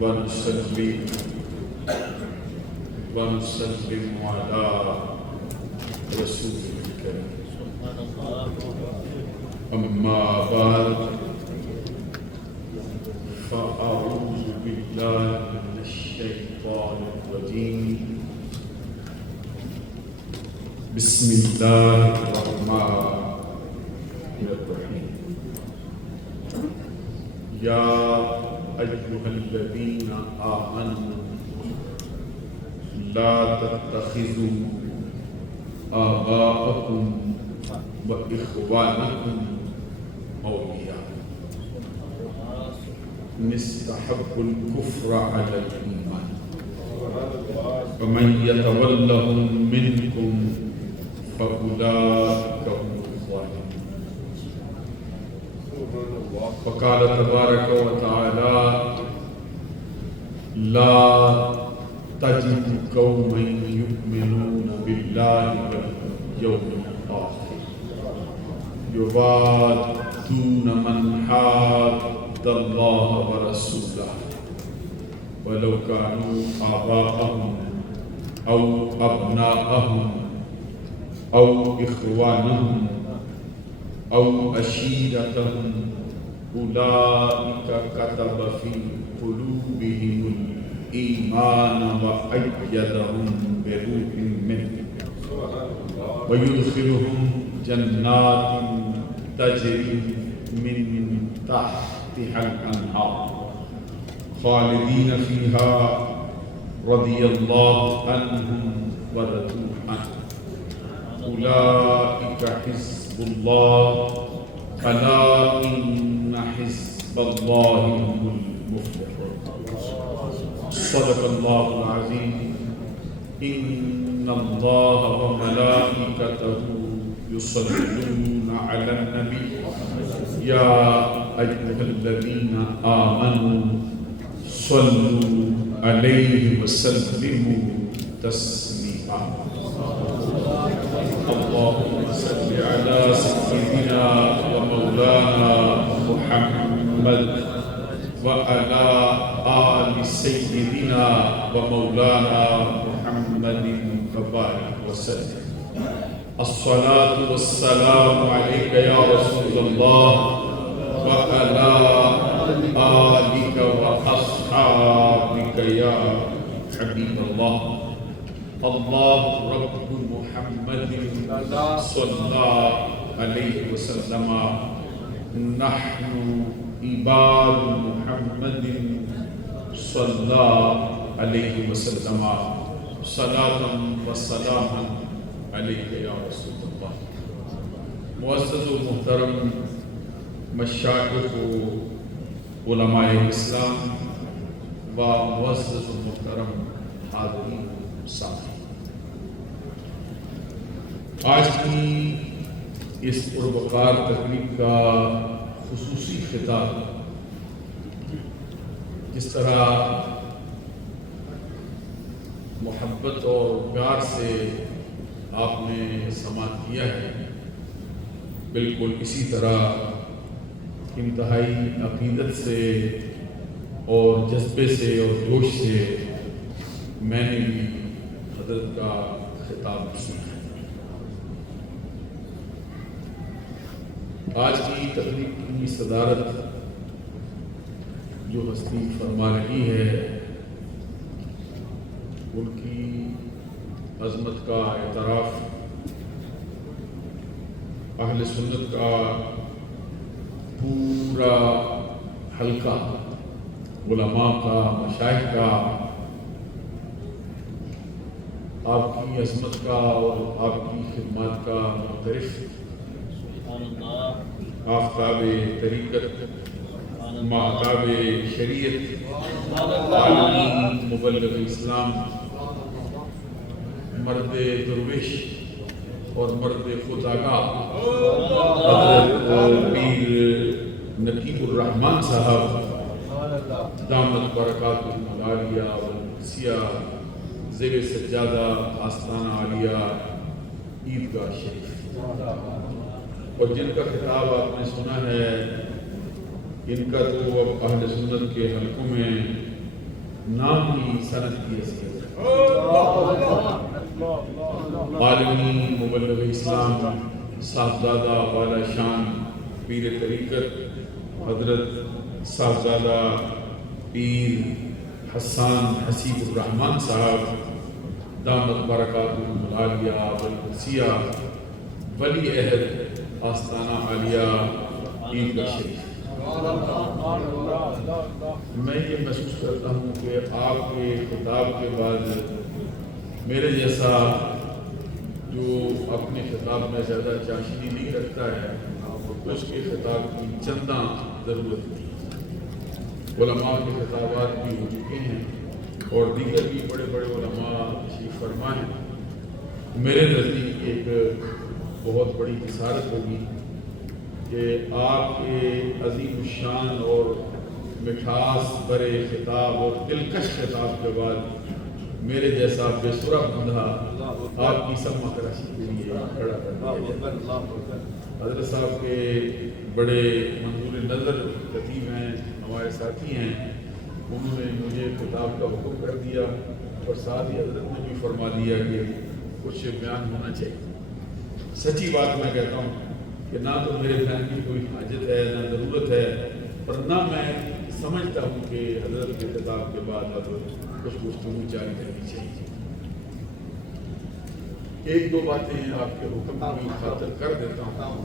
ونصلي ونسلم على رسول الكريم. أما بعد فأعوذ بالله من الشيطان الرجيم. بسم الله الرحمن الرحيم. يا أيها الذين آمنوا لا تتخذوا آباءكم وإخوانكم أولياء إن استحبوا الكفر على الإيمان ومن يتولهم منكم فأولئك هم الظالمون. وقال تبارك وتعالى لا تجد قوما يؤمنون بالله واليوم الآخر يوادون من حاد الله ورسوله ولو كانوا آباءهم أو أبناءهم أو إخوانهم أو عشيرتهم أولئك كتب في قلوبهم الإيمان وأيدهم بروح منه ويدخلهم جنات تجري من تحتها الأنهار خالدين فيها رضي الله عنهم ورضوا عنه أولئك حزب الله ألا إن حزب الله هم المفلحون. صدق الله العظيم. إن الله وملائكته يصلون على النبي يا أيها الذين آمنوا صلوا عليه وسلموا تسليما. اللهم صل على سيدنا ومولانا محمد وعلى آل سيدنا ومولانا محمد وبارك وسلم. الصلاة والسلام عليك يا رسول الله وعلى آلك وأصحابك يا حبيب الله. الله رب محمد صلى عليه وسلم نحن عباد محمد صلى عليه وسلم صلاة وسلاما عليك يا رسول الله. معزز و محترم مشائخ و علماء اسلام و معزز و محترم حاضرین ساتھی، آج کی اس پروقار تقریب کا خصوصی خطاب جس طرح محبت اور پیار سے آپ نے سماعت کیا ہے، بالکل اسی طرح انتہائی عقیدت سے اور جذبے سے اور جوش سے میں نے بھی حضرت کا خطاب سنا ہے۔ آج کی تقریب کی صدارت جو ہستی فرما رہی ہے، ان کی عظمت کا اعتراف اہل سنت کا پورا حلقہ، علماء کا، مشائخ کا، آپ کی عظمت کا اور آپ کی خدمات کا معترف آفتاب طریقت، ماہتاب شریعت، عالمی مبلغ اسلام، مرد درویش اور مرد خودآگاہ حضرت پیر نقیب الرحمن صاحب دامت برکاتہ العالیہ والقدسیہ زیر سجادہ آستانہ عالیہ عیدگاہ شریف، اور جن کا خطاب آپ نے سنا ہے، ان کا تو اب اہل سنت کے حلقوں میں نام ہی سند کی حیثیت عالمی مبلغ اسلام صاحبزادہ والا شان پیر طریقت حضرت صاحبزادہ پیر حسان حسیب الرحمن صاحب دامت برکاتہم العالیہ والقدسیہ ولی عہد آستانہ عالیہ عیدگاہ شریف، میں یہ محسوس کرتا ہوں کہ آپ کے خطاب کے بعد میرے جیسا جو اپنے خطاب میں زیادہ چاشنی نہیں رکھتا ہے تو اس کے خطاب کی چنداں ضرورت نہیں۔ علماء کے خطابات بھی ہو چکے ہیں اور دیگر بھی بڑے بڑے علماء تشریف فرما ہیں۔ میرے نزدیک ایک بہت بڑی جسارت ہوگی کہ آپ کے عظیم الشان اور مٹھاس برے خطاب اور دلکش خطاب کے بعد میرے جیسا بے سرہ بندہ آپ کی سماعت تراشی کے لیے کھڑا کر دیا۔ حضرت صاحب کے بڑے منظور نظر خطیب ہیں، ہمارے ساتھی ہیں، انہوں نے مجھے خطاب کا حکم کر دیا اور ساتھ ہی حضرت نے بھی فرما دیا کہ کچھ بیان ہونا چاہیے۔ سچی بات میں کہتا ہوں کہ نہ تو میرے بیان کی کوئی حاجت ہے نہ ضرورت ہے، اور نہ میں سمجھتا ہوں کہ حضرت کے خطاب کے بعد اب کچھ گفتگو جاری کرنی چاہیے۔ ایک دو باتیں آپ کے حکم کی خاطر کر دیتا ہوں۔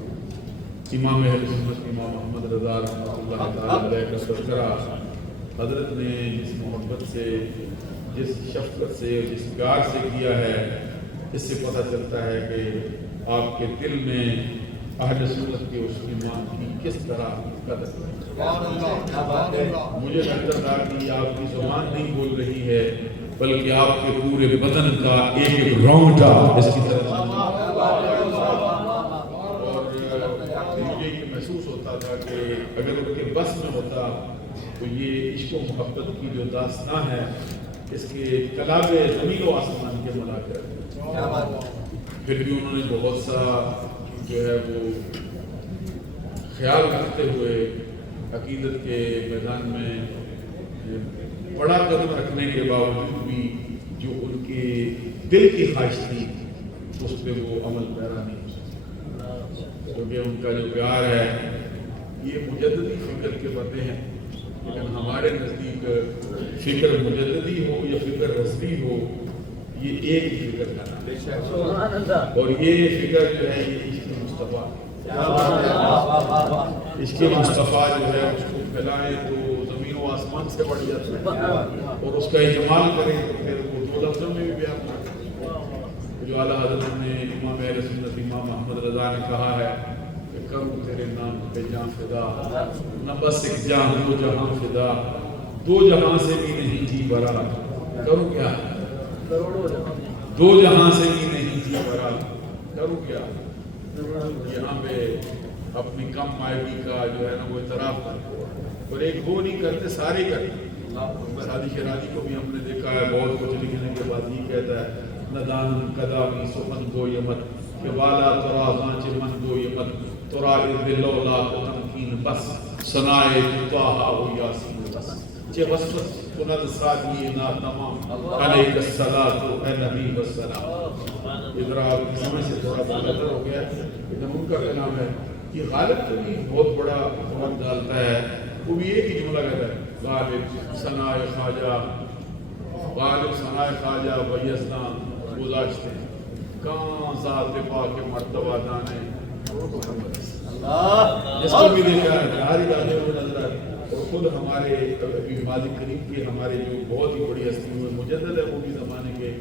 امام اہل سنت امام محمد رضا رحمۃ اللہ تعالیٰ علیہ کا تذکرہ حضرت نے جس محبت سے، جس شفقت سے، جس پیار سے کیا ہے، اس سے پتہ چلتا ہے کہ آپ کے دل میں اہل سنت کے اس ایمان کی کس طرح قدر ہے۔ مجھے لگتا تھا کہ آپ کی زبان نہیں بول رہی ہے بلکہ آپ کے پورے بدن کا ایک ایک رونگٹا اس کی طرف، اور مجھے یہ محسوس ہوتا تھا کہ اگر ان کے بس میں ہوتا تو یہ عشق و محبت کی جو داستان ہے اس کے کلاب زمین و آسمان کے ملا کر، پھر بھی انہوں نے بہت سا جو ہے وہ خیال رکھتے ہوئے عقیدت کے میدان میں بڑا قدم رکھنے کے باوجود بھی جو ان کے دل کی خواہش تھی اس پہ وہ عمل پیرا نہیں ہو سکتا، کیونکہ ان کا جو پیار ہے یہ مجددی فکر کے بندے ہیں، لیکن ہمارے نزدیک فکر مجددی ہو یا فکر رضوی ہو یہ ایک ہی فکر کا نام ہے، اور یہ فکر جو ہے یہ عشق مصطفیٰ، عشق مصطفیٰ جو ہے اس کو پھیلائیں تو زمین و آسمان سے بڑھ جاتا ہے، اور اس کا اجمال کریں تو پھر وہ دو لفظوں میں بھی بیان کرتے ہیں۔ جو اعلیٰ حضرت نے امام اہل سنت امام محمد رضا نے کہا ہے کہ کروں تیرے نام پہ جان فدا، نہ بس ایک جان دو جہاں فدا، دو جہاں سے بھی نہیں جی بھرا، کروں کیا دو جہاں سے بھی نہیں جی بھرا، کروں کیا۔ یہاں پہ اپنی کم مائگی کا جو ہے نا وہ اعتراف کرتے، اور ایک وہ نہیں کرتے سارے کرتے۔ شادی شرادی کو بھی ہم نے دیکھا ہے، بہت کچھ لکھنے کے بعد یہ کہتا ہے ندان قدامی سخن گو یمت کہ والا ترا غانچ من گو یمت ترا ارد لولا تمکین بس سنائے طاہا و یاسین بس چے وسوس کند سادی نا تمام علیک الصلاۃ اے نبی والسلام۔ ادھر آپ کی سمجھ سے تھوڑا بہت ادھر ہو گیا لیکن ان کا کلام ہے کہ غالب تو بھی بہت بڑا وقت ڈالتا ہے، وہ بھی ایک ہی جملہ کہتا ہے غالب ثنائے خواجہ، غالب ثنائے خواجہ ویسنا گزاشتے کہاں ذات پاک مرتبہ دانے، جس کو بھی دیکھا ہے ہماری گانے میں نظر ہے، اور خود ہمارے ابھی مالک کریم کے ہمارے جو بہت ہی بڑی ہستی ہوئے مجدد ہے وہ بھی زمانے کے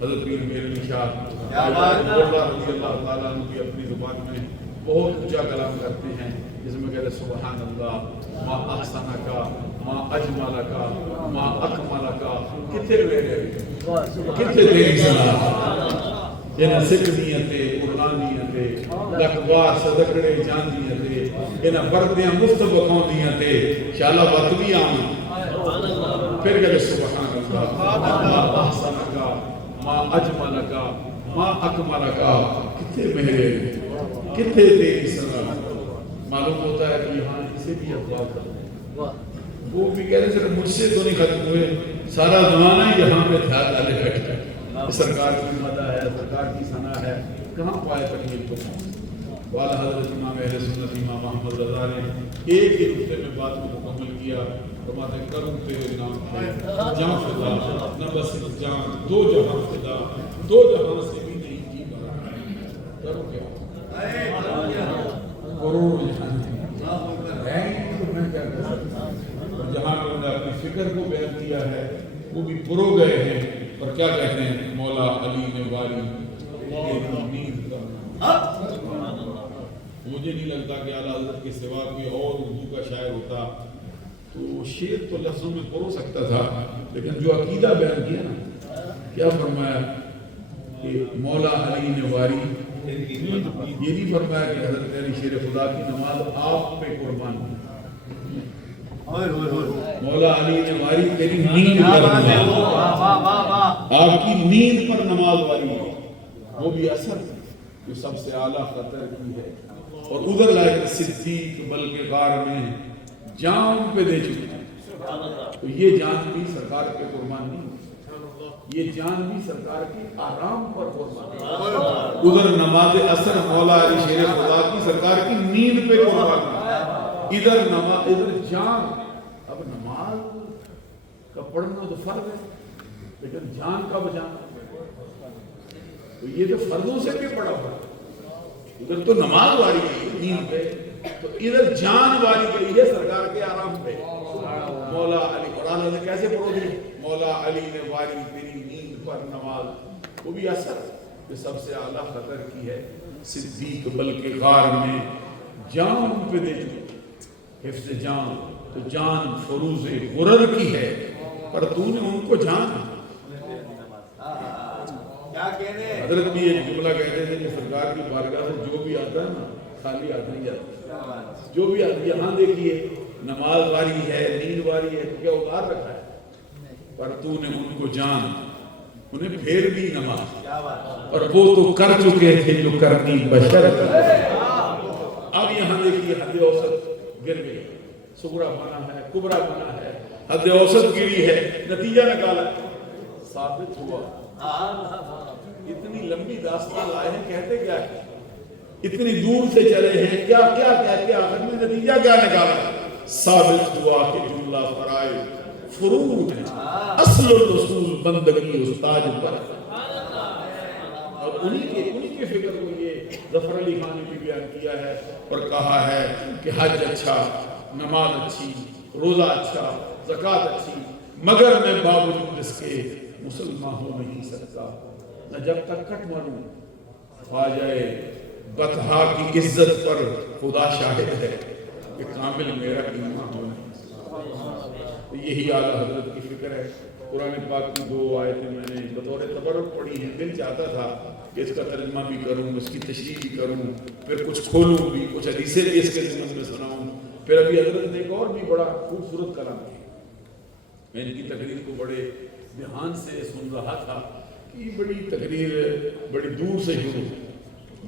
حضرت پیر میرعلی شاہ رضی اللہ تعالیٰ عنہ کی اپنی زبان میں بہت اونچا کلام کرتے ہیں جس میں کہتے ہیں سبحان اللہ ما احسن کا ما اجمل کا ما اکمل کا، کتنے کتنے تیری صلاح انہیں سکھ دیاں تے قرآن دیاں تے لکھوار صدقڑے جان دیاں تے انہیں بردیاں مفت بکاؤں دیاں تے شالا وقت بھی آمیں، پھر کہتے سبحان اللہ ما احسن کا ما اجمل کا ما اکمل کا، کتنے مہرے کتنے تیری صلاح۔ معلوم ہوتا ہے کہ یہاں اسے بھی افواہ وہ بھی کہہ رہے صرف مجھ سے تو نہیں ختم ہوئے، سارا زمانہ ہی یہاں پہ تھا ڈالے بیٹھا ہے، سرکار کی مدح ہے، سرکار کی ثنا ہے، کہاں پائے تکمیل کو؟ والا حضرت امام اہل سنت امام احمد رضا نے ایک ہی نقطے میں بات کو مکمل کیا، فرماتے ہیں کروں تیرے نام پہ جاں فدا، نہ بس جان دو جہاں فدا، دو جہاں سے بھی نہیں جی بھرا، کروں کیا کروڑ جہاں ہے تو میں کیا کر سکتا ہوں؟ اور جہاں پر نے اپنی فکر کو بیان کیا ہے وہ بھی پرو گئے ہیں، اور کیا کہتے ہیں مولا علی نے واری تیری نیند کا، مجھے نہیں لگتا کہ اعلیٰ حضرت کے سوا کوئی اور اردو کا شاعر ہوتا تو شعر تو لفظوں میں پرو سکتا تھا، لیکن جو عقیدہ بیان کیا نا، کیا فرمایا کہ مولا علی نے واری، یہ نہیں فرمایا کہ حضرت علی شیر خدا کی نماز آپ پہ قربان کی، مولا علی نے واری تیری نیند پر نماز، آپ کی نیند پر نماز واری ہے، وہ بھی اثر جو سب سے اعلیٰ خطر کی ہے، اور ادھر لائے کہ صدیق بلکہ غار میں جان پہ دے چکے، تو یہ جان بھی سرکار کے قربان نہیں، یہ جان بھی سرکار کے آرام پر قربان، ادھر نماز اثر مولا علی شیر خدا کی سرکار کی نیند پہ قربان، ادھر نماز ادھر جان۔ اب نماز کا پڑھنا تو فرض ہے، لیکن جان کا بچانا تو یہ تو فرضوں سے بھی پڑا ہوا، ادھر تو نماز واری گئی نیند پہ، تو ادھر جان واری گئی ہے سرکار کے آرام پہ۔ مولا علی قرآن نے کیسے پڑھو دی؟ مولا علی نے واری تیری نیند پر نماز، وہ بھی اثر کہ سب سے اعلیٰ خطر کی ہے، صدیق بلکہ غار میں جان پہ دے چکے، حفظ جان تو جان فروز غرر کی ہے، پر تو نے ان کو جان، حضرت بھی ایک جملہ کہتے تھے کہ سرکار کی بارگاہ سے جو بھی آتا ہے نا خالی آتا ہی آتا ہے، جو بھی آتا ہے، یہاں دیکھیے نماز واری ہے، نیند واری ہے، کیا اتار رکھا ہے، پر تو نے ان کو جان، انہیں پھیر دی نماز، اور وہ تو کر چکے تھے جو کرنی بشر تھی۔ اب یہاں دیکھیے حد اوسط گر گئی، صغرا بنا ہے، کبرا بنا ہے، حد اوسط گری ہے، نتیجہ نکالا ثابت ہوا۔ اتنی لمبی داستان لائے ہیں، کہتے کیا ہے، اتنی دور سے چلے ہیں، کیا کیا کہتے ہیں، آخر میں نتیجہ کیا نکالا؟ ثابت ہوا کہ جملہ فرائض فروض ہیں، اصل الرسول بندگی استاج پر، اور انہی کے فکر کو یہ ظفر علی خان نے بھی بیان کیا ہے اور کہا ہے کہ حج اچھا، نماز اچھی، روزہ اچھا، زکوٰۃ اچھی، مگر میں باوجود اس کے مسلمان ہو نہیں سکتا، نہ جب تک کٹ مروں، خواجہ بطحا کی عزت پر خدا شاہد ہے کہ کامل میرا ایمان ہو نہیں سکتا۔ یہی اعلیٰ حضرت کی فکر ہے۔ قرآن پاک کی 2 آیتیں میں نے بطور تبرک پڑھی ہیں، دل چاہتا تھا کہ اس کا ترجمہ بھی کروں، اس کی تشریح بھی کروں، پھر کچھ کھولوں بھی، کچھ حدیثیں بھی اس کے ذمن میں سناؤں، پھر ابھی حضرت نے ایک اور بھی بڑا خوبصورت کلام کیا، میں ان کی تقریر کو بڑے دھیان سے سن رہا تھا کہ بڑی تقریر بڑی دور سے شروع،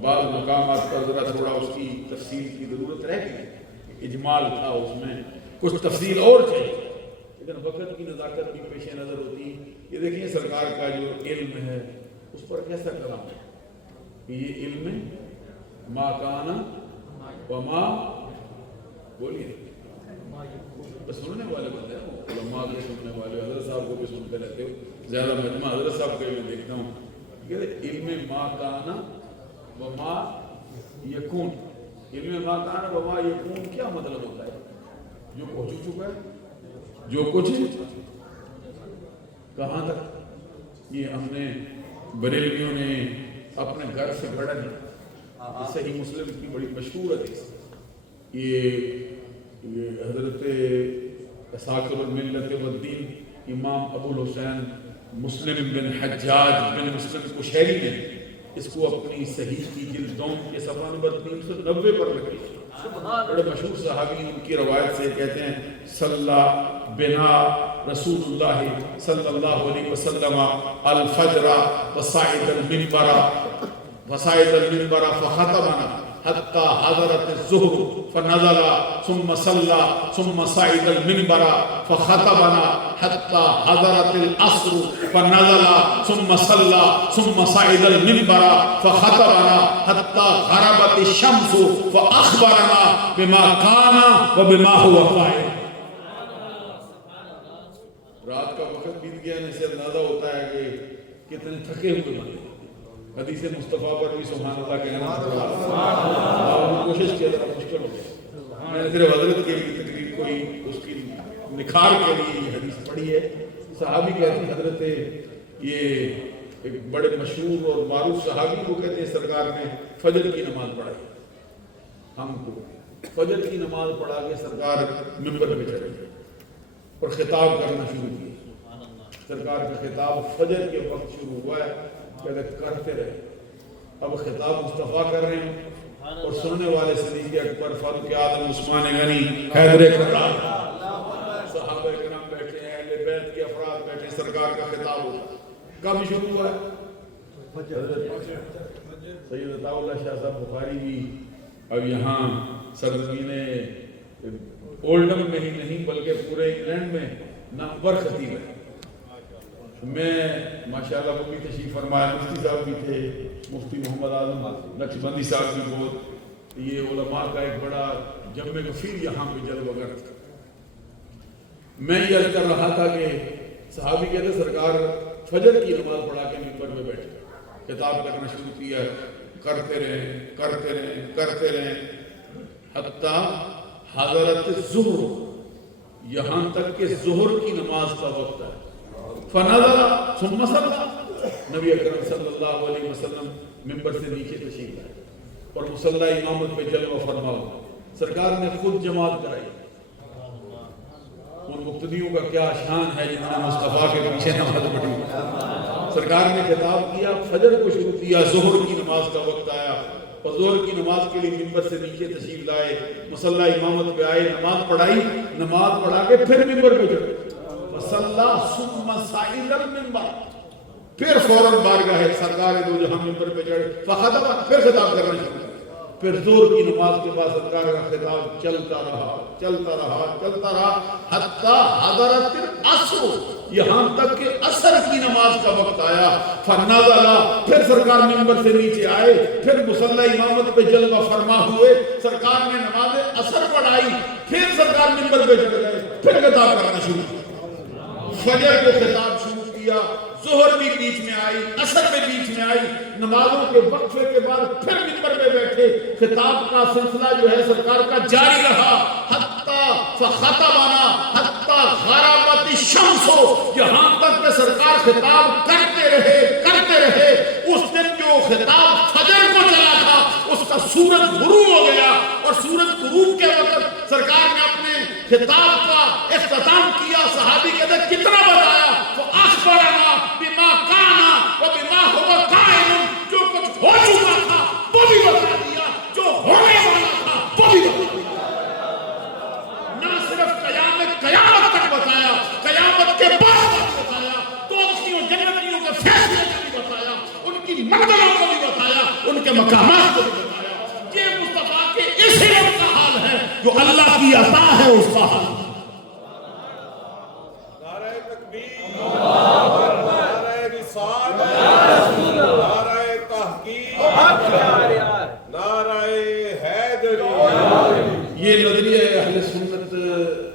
بعض مقامات پر ذرا تھوڑا اس کی تفصیل کی ضرورت رہ گئی، اجمال تھا اس میں، کچھ تفصیل اور چاہیے، لیکن وقت کی نزاکت بھی پیش نظر ہوتی۔ یہ دیکھیں سرکار کا جو علم ہے اس پر کیسا کلام ہے کہ یہ علم ما کانا وما، بولیے بس سننے والے بندے ہیں، علماء کے سننے والے، حضرت صاحب کو بھی سنتے رہتے ہو، زیادہ مجمع حضرت صاحب کو میں دیکھتا ہوں کہ علم ما کانا وما یکون، علم ما کانا وما یکون کیا مطلب ہوتا ہے؟ جو پہنچ چکا ہے، جو کچھ کہاں تک، یہ ہم نے بریلویوں نے اپنے گھر سے گھڑا نہیں، صحیح مسلم کی بڑی مشہور حدیث، یہ حضرت ساکر الملت والدین امام ابو الحسین مسلم بن حجاج بن مسلم قشیری نے اس کو اپنی صحیح کی جلد 2 کے صفحہ نمبر 390 پر لکھی، بڑے مشہور صحابی ان کی روایت سے کہتے ہیں صلی بنا رسول اللہ صلی اللہ علیہ وسلم الفجر وصعد المنبر فخطبنا حتى حضرت الظهر فنزل ثم صلى ثم صعد المنبر فخطبنا حتى حضرت العصر فنزل ثم صلى ثم صعد المنبر فخطبنا حتى غربت الشمس فأخبرنا بما كان وبما هو كائن. رات کا وقت بیت گیا نے سے اندازہ ہوتا ہے کہ کتنے تھکے ہوئے بنے. حدیث مصطفیٰ پر بھی سبحان اللہ کہنا اور کوشش کیا ذرا مشکل ہو گیا. میں نے صرف حضرت کے لیے تقریب کوئی اس کی نکھار کے لیے یہ حدیث پڑھی ہے. صحابی کہتے ہیں حضرت یہ ایک بڑے مشہور اور معروف صحابی کو کہتے ہیں سرکار نے فجر کی نماز پڑھائی. ہم کو فجر کی نماز پڑھا کے سرکار منبر پہ چڑھے اور خطاب کرنا شروع کیا. سرکار کا خطاب فجر کے وقت شروع ہوا ہے. کہتے کرتے رہے. اب خطاب مصطفیٰ کر رہے ہیں اور سننے والے صدیق اکبر فاروق اعظم عثمان غنی حیدر کرار صحابہ کرام بیٹھے ہیں, اہل بیت کے افراد بیٹھے. سرکار کا خطاب ہوتا کب شروع ہوا ہے؟ سید عطا اللہ شاہ صاحب بخاری بھی اب یہاں سرزمین اولڈم میں ہی نہیں بلکہ پورے انگلینڈ میں نامور خطیب ہے. میں ماشاءاللہ وہ بھی تشریف فرمایا, مفتی صاحب بھی تھے, مفتی محمد اعظم نقشبندی صاحب بھی بہت, یہ علماء کا ایک بڑا جمع غفیر یہاں پہ جلوہ گر تھا. میں یہ عرض کر رہا تھا کہ صحابی کہتے سرکار فجر کی نماز پڑھا کے منبر میں بیٹھے خطاب کرنا شروع کیا. کرتے رہے حتیٰ حضرت ظہر, یہاں تک کہ ظہر کی نماز کا وقت ہے. فنزل ثم صلى, نبی اکرم صلی اللہ علیہ وسلم منبر سے نیچے تشریف لائے اور مصلی امامت پہ جلوہ فرما ہوا. سرکار نے خود جماعت کرائی. ان مقتدیوں کا کیا شان ہے جنہوں نے مصطفیٰ کے پیچھے نماز پڑھی. سرکار نے خطاب کیا, فجر کو شروع کیا, ظہر کی نماز کا وقت آیا اور ظہر کی نماز کے لیے منبر سے نیچے تشریف لائے, مصلی امامت پہ آئے, نماز پڑھائی, نماز پڑھا کے پھر منبر پہ چڑھے. وصلی ثم صعد المنبر, پھر فوراً بارگاہ سرکار دو جہاں منبر پہ چڑھے. فخطب, پھر خطاب کرنا شروع. پھر ظہر کی نماز کے بعد سرکار کا خطاب چلتا رہا حتیٰ حضرت العصر, یہاں تک کہ عصر کی نماز کا وقت آیا. فنزل, پھر سرکار منبر سے نیچے آئے, پھر مصلی امامت پہ جلوہ فرما ہوئے. سرکار نے نماز عصر پڑھائی, پھر سرکار منبر پہ چڑھ گئے, پھر خطاب کرنا شروع. فجر کو خطاب شروع کیا, ظہر بھی بیچ میں آئی, عصر بھی بیچ میں آئی. نمازوں کے وقفے کے بعد پھر منبر پہ بیٹھے. خطاب کا سلسلہ جو ہے سرکار کا جاری رہا. حتیٰ فخطبنا حتیٰ غربت الشمس, یہاں تک کہ سرکار خطاب کرتے رہے. اس دن جو خطاب فجر کو چلا تھا اس کا سورج غروب ہو گیا اور سورج غروب کے وقت سرکار نے اپنے خطاب کا اختتام کیا. صحابی کہتے ہیں کتنا بتایا؟ تو اخبرنا بما کان وبما هو کائن, جو کچھ ہو چکا تھا وہ بھی بتا دیا, جو ہونے والا تھا وہ بھی بتا دیا. نہ صرف قیامت تک بتایا, قیامت کے بعد بتایا, دوزخیوں جنتیوں کے فیصلے کو بھی بتایا, ان کی منزلوں کو بھی بتایا, ان کے مقامات کو بھی بتایا. یہ مصطفیٰ کے اس علم کا حال ہے جو اللہ کی عطا ہے اس کا حال. یہ نظریہ اہل سنت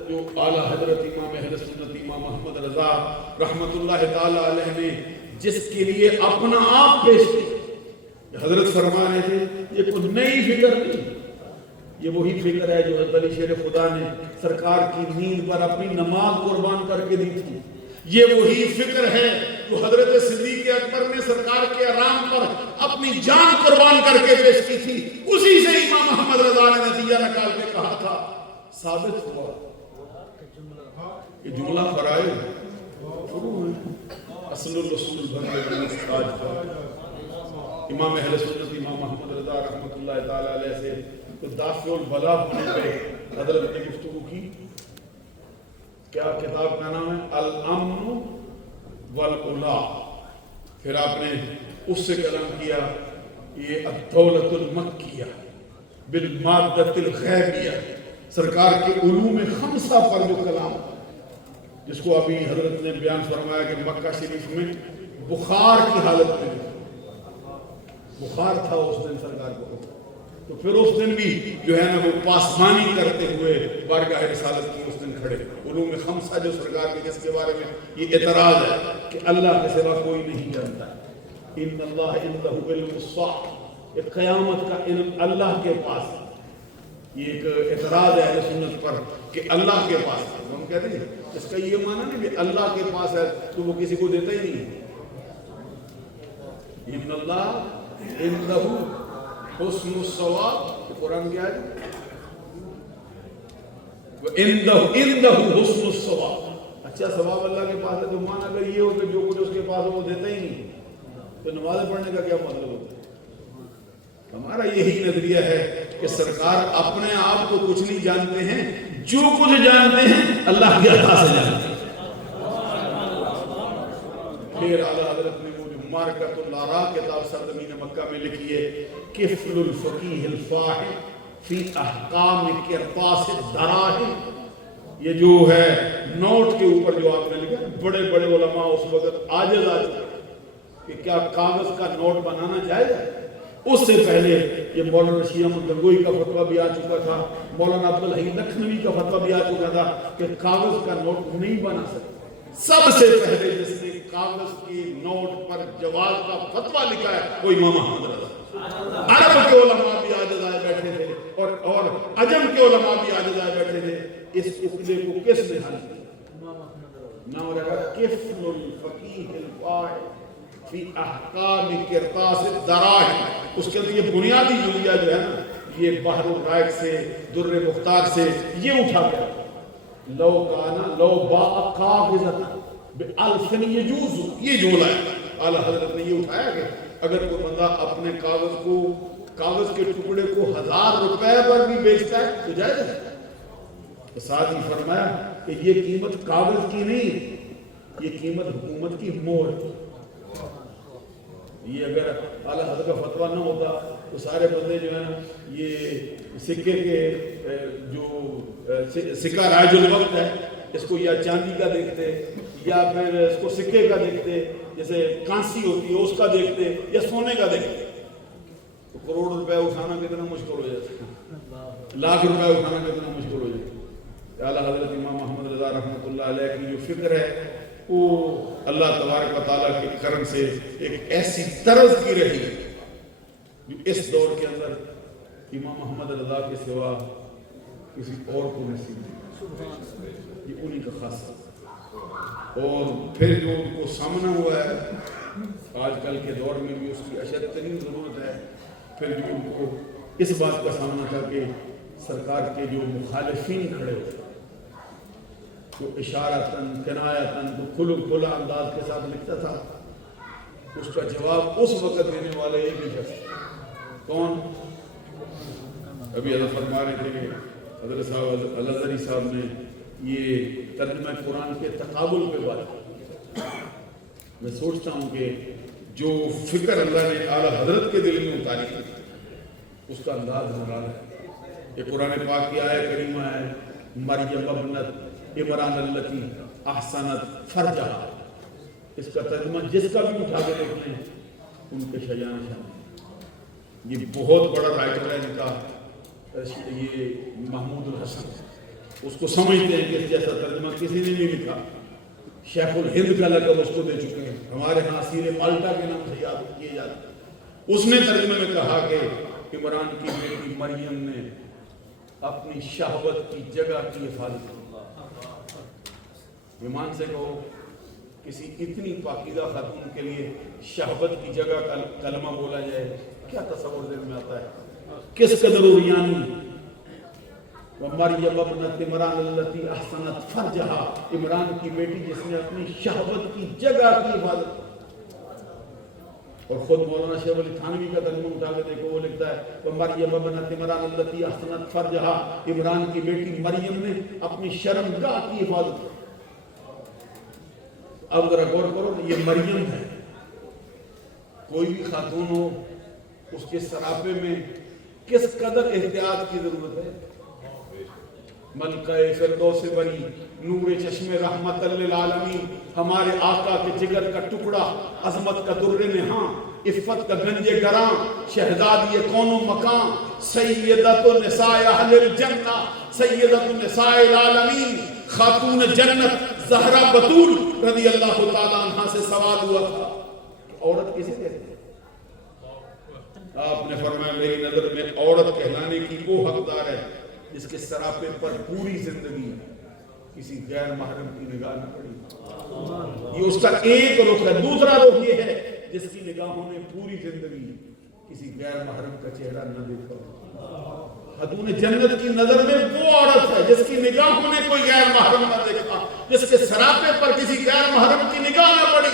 جو اعلیٰ حضرت امام اہل سنت امام محمد رضا رحمت اللہ تعالی علیہ نے جس کے لیے اپنا آپ پیش کیا. حضرت فرما رہے تھے یہ کچھ نئی فکر نہیں, یہ وہی فکر ہے جو حضرت علی شیر خدا نے سرکار کی نیند پر اپنی نماز قربان کر کے دی تھی. یہ وہی فکر ہے جو حضرت صدیق اکبر نے سرکار کے آرام پر اپنی جان قربان کر کے پیش کی تھی. اسی سے امام محمد رضا نے نتیجہ نکال کے کہا تھا, ثابت ہوا. یہ جملہ فرائض شروع ہے, اصل الرسول بندے استاج تھا. امام اہل سنت امام محمد رضا رحمت اللہ تعالی علیہ سے دافع البلا ہونے پہ حضرت نے گفتگو کی. کیا کتاب کا نام ہے؟ الامن والعلا. پھر آپ نے اس سے کلام کیا, یہ الدولت المکیہ, بالمادۃ الغیبیہ، سرکار کے علوم خمسہ پر جو کلام، جس کو ابھی حضرت نے بیان فرمایا کہ مکہ شریف میں بخار کی حالت میں بخار تھا اس دن سرکار کو، تو پھر اس دن بھی جو ہے نا وہ پاسمانی کرتے ہوئے بارگاہ رسالت کی اس دن کھڑے۔ علوم خمسہ جو سرکار کے، جس کے بارے میں یہ اعتراض ہے کہ اللہ کے سوا کوئی نہیں جانتا، ان اللہ عنده علم الساعہ، یہ قیامت کا علم اللہ کے پاس ہے۔ یہ ایک اعتراض ہے اہل سنت پر کہ اللہ کے پاس ہے۔ ہم کہتے ہیں اس کا یہ معنی نہیں کہ اللہ کے پاس ہے تو وہ کسی کو دیتا ہی نہیں۔ ان اللہ عنده حسن الثواب، قرآن کیا ہے؟ عنده حسن الثواب، اچھا ثواب اللہ کے پاس ہے، تو معنی اگر یہ ہو کہ جو کچھ اس کے پاس ہے وہ دیتا ہی نہیں، تو نماز پڑھنے کا کیا مطلب ہوتا ہے؟ ہمارا یہی نظریہ ہے کہ سرکار اپنے آپ کو کچھ نہیں جانتے ہیں، جو کچھ جانتے ہیں اللہ کی عطا سے جانتے ہیں۔ پھر اعلیٰ حضرت نے وہ جو مارکۃ الآراء کتاب سرزمین مکہ میں لکھی ہے، کفل الفقیہ الفاحل فی احکام قرطاس الدراہم، یہ جو ہے نوٹ کے اوپر جو آپ نے لکھا، بڑے بڑے علماء اس وقت عاجز آ چکے کہ کیا کاغذ کا نوٹ بنانا جائز ہے۔ اس سے پہلے یہ مولانا رشید احمد گنگوئی کا فتویٰ بھی آ چکا تھا، مولانا عبدالحی لکھنوی کا فتویٰ بھی آ چکا تھا کہ کاغذ کا نوٹ نہیں بنا سکتے۔ سب سے پہلے جس نے کاغذ کی نوٹ پر جواز کا فتویٰ لکھا ہے وہ امام احمد رضا۔ عرب کے علماء بھی عاجز آئے بیٹھے تھے اور عجم کے علماء بھی عاجز آئے بیٹھے تھے۔ اس عقدے کو کس نے حل کیا؟ نام رکھا کفل الفقیہ الفاحل فی احکام قرطاس الدراہم۔ اس کے اندر یہ بنیادی جملہ جو ہے نا، یہ بحر الرائق سے، در مختار سے یہ اٹھا گیا، لو کانا لو باء قابضۃ بألف یجوز، یہ جملہ ہے۔ اعلیٰ حضرت نے یہ اٹھایا کہ اگر کوئی بندہ اپنے کاغذ کے ٹکڑے کو 1000 روپے پر بھی بیچتا ہے تو جائز ہے۔ تو ساتھ ہی فرمایا کہ یہ قیمت کاغذ کی نہیں، یہ قیمت حکومت کی مہر کی۔ یہ اگر اعلیٰ حضرت کا فتویٰ نہ ہوتا تو سارے بندے جو ہیں یہ سکے کے جو سکہ رائج الوقت ہے اس کو یا چاندی کا دیکھتے یا پھر اس کو سکے کا دیکھتے، جیسے کانسی ہوتی ہے اس کا دیکھتے یا سونے کا دیکھتے، تو کروڑ روپے اٹھانا کتنا مشکل ہو جاتا، لاکھ روپے اٹھانا کتنا مشکل ہو جاتا۔ اعلیٰ حضرت امام احمد رضا رحمۃ اللہ علیہ کی جو فکر ہے وہ اللہ تبارک و تعالیٰ کے کرم سے ایک ایسی طرز کی رہی جو اس دور کے اندر امام احمد رضا کے سوا کسی اور کو نصیب نہیں، یہ انہی کا خاصہ۔ اور پھر جو ان کو سامنا ہوا ہے آج کل کے دور میں بھی اس کی اشد ترین ضرورت ہے، پھر جو ان کو اس بات کا سامنا تھا کہ سرکار کے جو مخالفین کھڑے ہوئے، جو اشارتاً کنایتاً تو کھلا انداز کے ساتھ لکھتا تھا، اس کا جواب اس وقت دینے والا ایک ہی شخص، کون؟ ابھی حضرت فرما رہے تھے کہ حضرت صاحب الازہری صاحب نے یہ ترجمہ قرآن کے تقابل پہ بات کی۔ میں سوچتا ہوں کہ جو فکر اللہ نے اعلیٰ حضرت کے دل میں اتاری تھی اس کا انداز نرالا ہے۔ یہ قرآن پاک کی آیت کریمہ ہے، مریم ابنت عمران التی احسنت فرجہا، اس کا ترجمہ جس کا بھی اٹھا کے دیکھ لیں ان کے شایان شان۔ یہ بہت بڑا رائٹر ہے ان کا، یہ محمود الحسن، اس کو سمجھتے ہیں کہ اس جیسا ترجمہ کسی نے نہیں لکھا۔ شیخ الہند کا لقب اس کو دے چکے ہیں، ہمارے ہاں سیر مالٹا کے نام سے یاد کیے جاتے ہیں۔ اس نے ترجمے میں کہا کہ عمران کی بیٹی مریم نے اپنی شہوت کی جگہ کی حفاظت کی۔ ایمان سے کہو کسی اتنی پاکیزہ خاتون کے لیے شہوت کی جگہ کا کلمہ بولا جائے، کیا تصور دل میں آتا ہے؟ کس قدر اوریانی۔ وَمَرْيَمَ ابْنَتِ عِمْرَانَ الَّتِي أَحْسَنَتْ فَرْجَهَا، عمران کی بیٹی جس نے اپنی شہوت کی جگہ کی حفاظت کی۔ اور خود مولانا شیخ علی تھانوی کا ترجمہ اٹھا کے دیکھو، وہ لکھتا ہے وَمَرْيَمَ ابْنَتِ عِمْرَانَ الَّتِي أَحْسَنَتْ فَرْجَهَا، عمران کی بیٹی مریم نے اپنی شرمگاہ کی حفاظت کی۔ اب ذرا غور کرو، یہ مریم ہے، کوئی بھی خاتون ہو اس کے سراپے میں کس قدر احتیاط کی ضرورت ہے. ملکہ فردوس بری نور چشم رحمت للعالمین ہمارے آقا کے جگر کا ٹکڑا، عظمت کا در نہاں، عفت کا گنج گراں، شہزادی کون و مکان، سیدۃ النساء اہل الجنہ، سیدۃ النساء العالمین، خاتون جنت زہرا بطول رضی اللہ تعالیٰ عنہ سے سوال ہوا تھا عورت کسے کہتے ہیں؟ آپ نے فرمایا میری نظر میں عورت کہلانے کی وہ حقدار ہے جس کے سراپے پر پوری زندگی کسی غیر محرم کی نگاہ نہ پڑی. یہ اس کا ایک رخ ہے. دوسرا رخ یہ ہے جس کی نگاہوں نے پوری زندگی کسی غیر محرم کا چہرہ نہ دیکھا. خاتون جنت کی نظر میں وہ عورت ہے جس کی نگاہوں نے کوئی غیر محرم نہ دیکھا، جس کے سراپے پر کسی غیر محرم کی نگاہ نہ پڑی.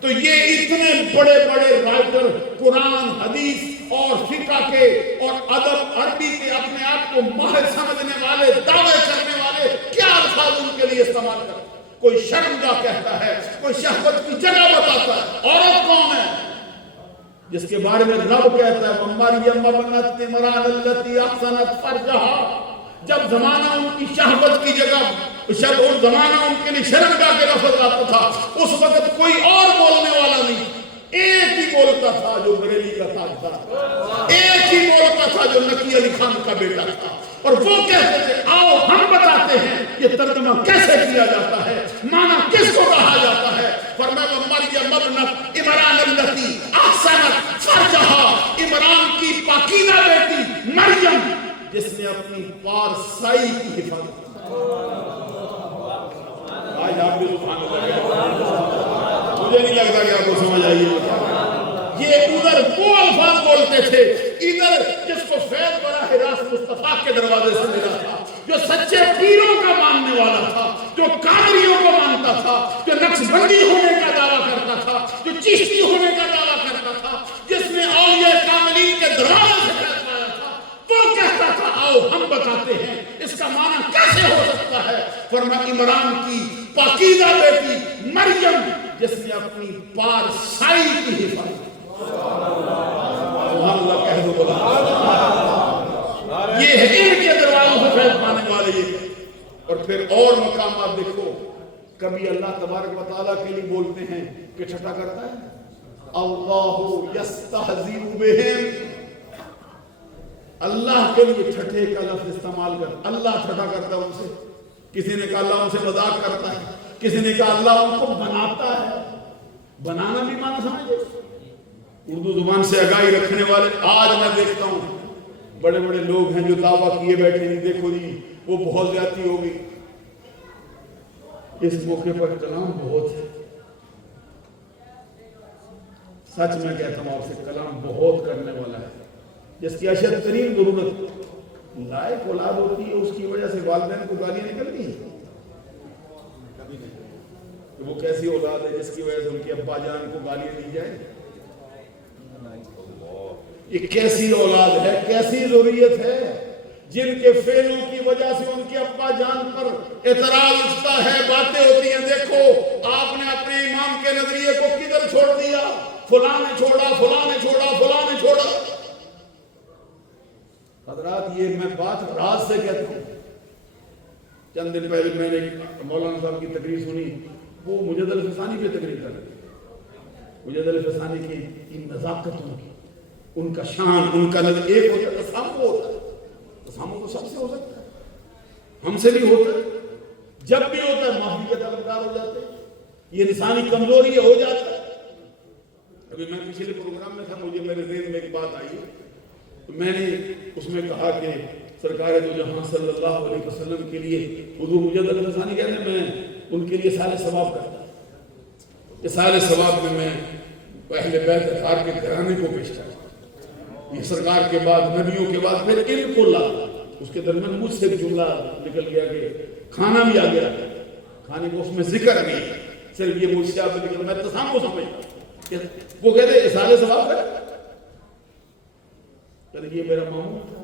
تو یہ اتنے بڑے بڑے رائٹر قرآن حدیث اور فقہ کے اور ادب عربی کے اپنے آپ کو ماہر سمجھنے والے دعوے کرنے والے کیا الفاظ ان کے لیے استعمال کرتے ہیں. کوئی شرمگاہ کہتا ہے، کوئی شہوت کی جگہ بتاتا ہے. عورت کون ہے جس کے بارے میں رب کہتا ہے مریم ابنت عمران التی احسنت فرجہا. جب زمانہ ان کی شہوت کی جگہ، شب اور زمانہ ان کے لیے شرمگاہ کے لفظ آتا تھا، اس وقت کوئی اور بولنے والا نہیں. ایک ہی بولتا تھا جو بریلی کا تاجدار، ایک ہی بولتا تھا جو نقی علی خان کا بیٹا تھا. اور وہ کہتے تھے آؤ ہم بتاتے ہیں یہ ترجمہ کیسے کیا جاتا ہے، معنی کس کو کہا جاتا ہے. فرمایا مریم ابنت عمران التی احسنت فرجہا، عمران کی پاکیزہ بیٹی مریم جس نے اپنی پارسائی کی حفاظت کی. آج آپ بھی سبحان اللہ، مجھے نہیں لگتا کہ آپ کو سمجھ آئیے. یہ ادھر وہ الفاظ بولتے تھے، ادھر جس کو فیض براہ راست مصطفیٰ کے دروازے سے ملا تھا، جو سچے پیروں کا ماننے والا تھا، جو قادریوں کو مانتا تھا، جو نقشبندی ہونے کا دعویٰ کرتا تھا، جو چشتی ہونے کا دعویٰ کرتا تھا، جس نے اولیاء کاملین کے دروازے سے پھیلایا تھا، وہ کہتا تھا آؤ ہم بتاتے ہیں اس کا معنی کیسے ہو سکتا ہے. فرمایا عمران کی پاکیزہ بیٹی مریم جس نے اپنی پارسائی کی حفاظت. سبحان اللہ کہہ دو بلا. یہ ہے ان کے دروازوں سے فیض پانے والے. یہ اور پھر اور مقامات دیکھو، کبھی اللہ تبارک و تعالیٰ کے لیے بولتے ہیں کہ ٹھٹا کرتا ہے اللہ یستہزئ بہم. اللہ کے لیے ٹھٹے کا لفظ استعمال کر، اللہ ٹھٹا کرتا ہے ان سے. کسی نے کہا اللہ ان سے مذاق کرتا ہے، کسی نے کہا اللہ ان کو بناتا ہے. بنانا بھی معنی سمجھے. اردو زبان سے آگاہی رکھنے والے آج میں دیکھتا ہوں بڑے بڑے لوگ ہیں جو دعویٰ کیے بیٹھے ہیں دیکھو جی وہ بہت زیادتی ہوگی. اس موقع پر کلام بہت ہے. سچ میں کہتا ہوں آپ سے کلام بہت کرنے والا ہے. جس کی اشد ترین ضرورت لائق اولاد ہوتی ہے، اس کی وجہ سے والدین کو گالیاں نکلتی ہیں. کبھی نہیں کہ وہ کیسی اولاد ہے جس کی وجہ سے ان کے ابا جان کو گالیاں دی جائیں. یہ کیسی اولاد ہے، کیسی ضروریت ہے جن کے فعلوں کی وجہ سے ان کے ابا جان پر اعتراض اٹھتا ہے، باتیں ہوتی ہیں. دیکھو آپ نے اپنے امام کے نظریے کو کدھر چھوڑ دیا، فلاں نے چھوڑا، فلاں نے چھوڑا، فلاں نے چھوڑا. حضرات یہ میں بات راز سے کہتا ہوں. چند دن پہلے میں نے مولانا صاحب کی تقریر سنی، وہ مجد الفسانی پہ تقریر کر رہے تھے. مجد الفسانی کی نزاکتوں کی، ان کا شان، ان کا نظر ایک ہوتا ہے. تسامح ہوتا ہے، تسامح تو سب سے ہو سکتا ہے، ہم سے بھی ہوتا ہے. جب بھی ہوتا ہے معافی کے طلبگار ہو جاتے ہیں. یہ انسانی کمزوری ہو جاتا ہے. ابھی میں پچھلے پروگرام میں تھا، مجھے میرے ذہن میں ایک بات آئی تو میں نے اس میں کہا کہ سرکار دو جہاں صلی اللہ علیہ وسلم کے لیے حضور مجد الفسانی کہتے ہیں میں ان کے لیے سال ثواب کرتا ہوں. کہ سال ثواب میں پہلے بیت اخار کے گھرانے کو پیش کرتا. یہ سرکار کے بعد نبیوں کے بعد پھر ان کو لا. اس کے درمیان مجھ سے جملہ نکل گیا کہ کھانا بھی آ گیا، کھانے کو اس میں ذکر نہیں، صرف یہ مجھ سے آپ نے نکل. میں تسامح سمجھتا وہ کہتے ہیں سال ثواب ہے. یہ میرا ماموں تھا،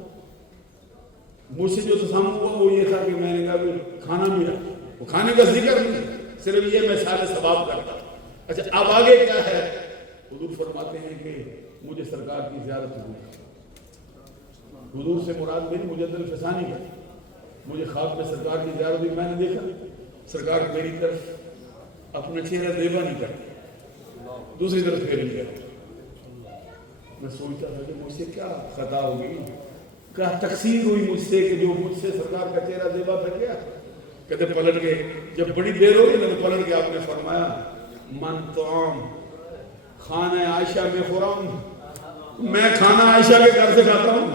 مجھ سے جو تسامح ہوا وہ یہ تھا کہ میں نے کہا کھانا بھی رہا، وہ کھانے کا ذکر نہیں، صرف یہ میں سال ثواب کرتا. اچھا اب آگے کیا ہے؟ حضور فرماتے ہیں کہ مجھے سرکار کی زیارت ہوئی. حضور سے مراد میری مجدد الفسانی ہے. مجھے خواب میں سرکار کی زیارت ہوئی, میں نے دیکھا سرکار میری طرف اپنا چہرہ دیبا نہیں کرتے, دوسری طرف پھیر لیا. میں سوچتا تھا کہ مجھ سے کیا خطا ہوگی, کیا تقصیر ہوئی مجھ سے کہ جو مجھ سے سرکار کا چہرہ دیبا کر گیا. کہتے پلٹ گئے, جب بڑی دیر ہو گئی میں نے پلٹ کے آپ نے فرمایا من طعام خانہ عائشہ میں خورم, میں کھانا عائشہ کے گھر سے کھاتا ہوں.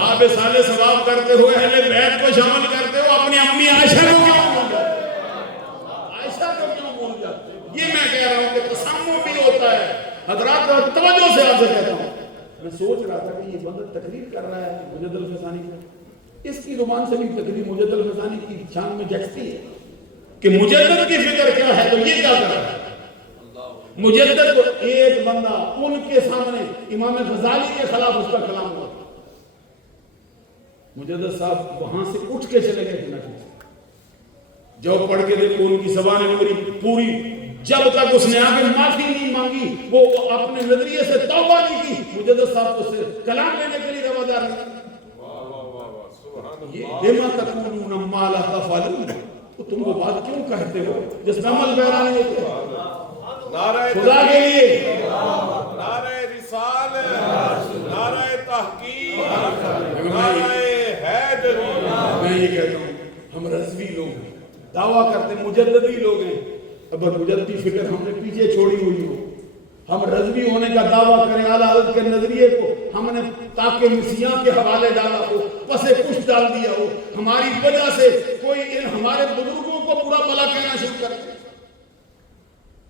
آپ سالے ثواب کرتے ہوئے اہل بیت کو شامل کرتے ہو, اپنی امی عائشہ کو کیوں بھول جاتے, عائشہ کو کیوں بھول جاتے. یہ میں کہہ رہا ہوں کہ تسامح بھی ہوتا ہے. حضرات توجہ سے آپ سے کہتا ہوں, میں سوچ رہا تھا کہ یہ بندہ تقریر کر رہا ہے مجدد الفسانی کا, اس کی زبان سے بھی تقریر مجدد الفسانی کی شان میں جھکتی ہے کہ مجدد کی فکر کیا ہے, تو یہ کیا کر رہا ہے. مجدد کو ایک بندہ ان کے سامنے امام غزالی کے خلاف اس کا کلام ہوا, مجدد صاحب وہاں سے اٹھ کے چلے گئے نقل سے. جب پڑھ کے دیکھو ان کی زبان پوری, جب تک اس نے آگے معافی نہیں مانگی, وہ اپنے نظریے سے توبہ نہیں کی, مجدد صاحب کو سے کلام لینے کے لیے روادار نہیں. لما تقولون ما لا تفعلون, تو تم وہ بات کیوں کہتے ہو جس میں عمل پیرا نہیں ہوتے. خدا کے لیے نعرہ رسالت, نعرہ تحقیق, نعرہ حیدری. میں یہ کہتا ہوں ہم رضوی لوگ ہیں, دعویٰ کرتے ہیں مجددی لوگ ہیں. اگر مجددی فکر ہم نے پیچھے چھوڑی ہوئی ہو, ہم رضوی ہونے کا دعویٰ کریں, اعلیٰ حضرت کے نظریے کو ہم نے تاکہ مسیحیاں کے حوالے ڈالا ہو, پسے کچھ ڈال دیا ہو, ہماری وجہ سے کوئی ہمارے بزرگوں کو برا بھلا کہنا شروع کر دے.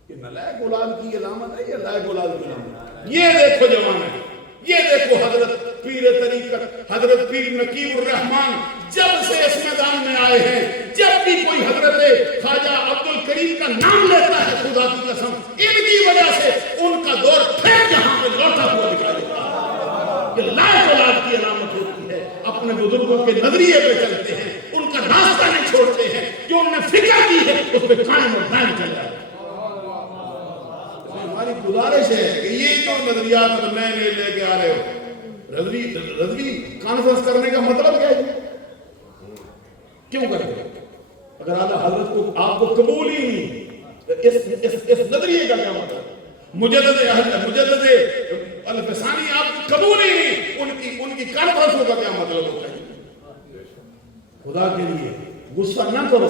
یہ نالائق اولاد کی علامت ہے, یہ لائق اولاد کی علامت. یہ دیکھو جوان ہے, یہ دیکھو حضرت پیر طریقت حضرت پیر نقیب الرحمان جب سے اس میدان میں آئے ہیں, جب بھی کوئی حضرت خواجہ عبد الکریم کا نام لیتا ہے, خدا کی قسم ان کی وجہ سے ان کا دور پھر جہاں پہ لوٹا ہوا دکھائی دیتا ہے. یہ لائق اولاد کی علامت ہوتی ہے, اپنے بزرگوں کے نظریے پہ چلتے ہیں, ان کا راستہ نہیں چھوڑتے ہیں, جو انہوں نے فکر کی ہے اس پہ قائم اور دائم چل جاتے ہیں. ہماری گزارش ہے کہ یہ جو نظریات نئے نئے لے کے آ رہے ہو, رضوی کانفرنس کرنے کا مطلب کیا ہے, کیوں کرتے ہیں؟ اگر اعلیٰ حضرت کو آپ کو قبول ہی نہیں, اس نظریے کا کیا مطلب؟ مجدد الفسانی آپ کو قبول ہی نہیں, ان کی کانفرنسوں کا کیا مطلب ہوتا ہے؟ خدا کے لیے غصہ نہ کرو,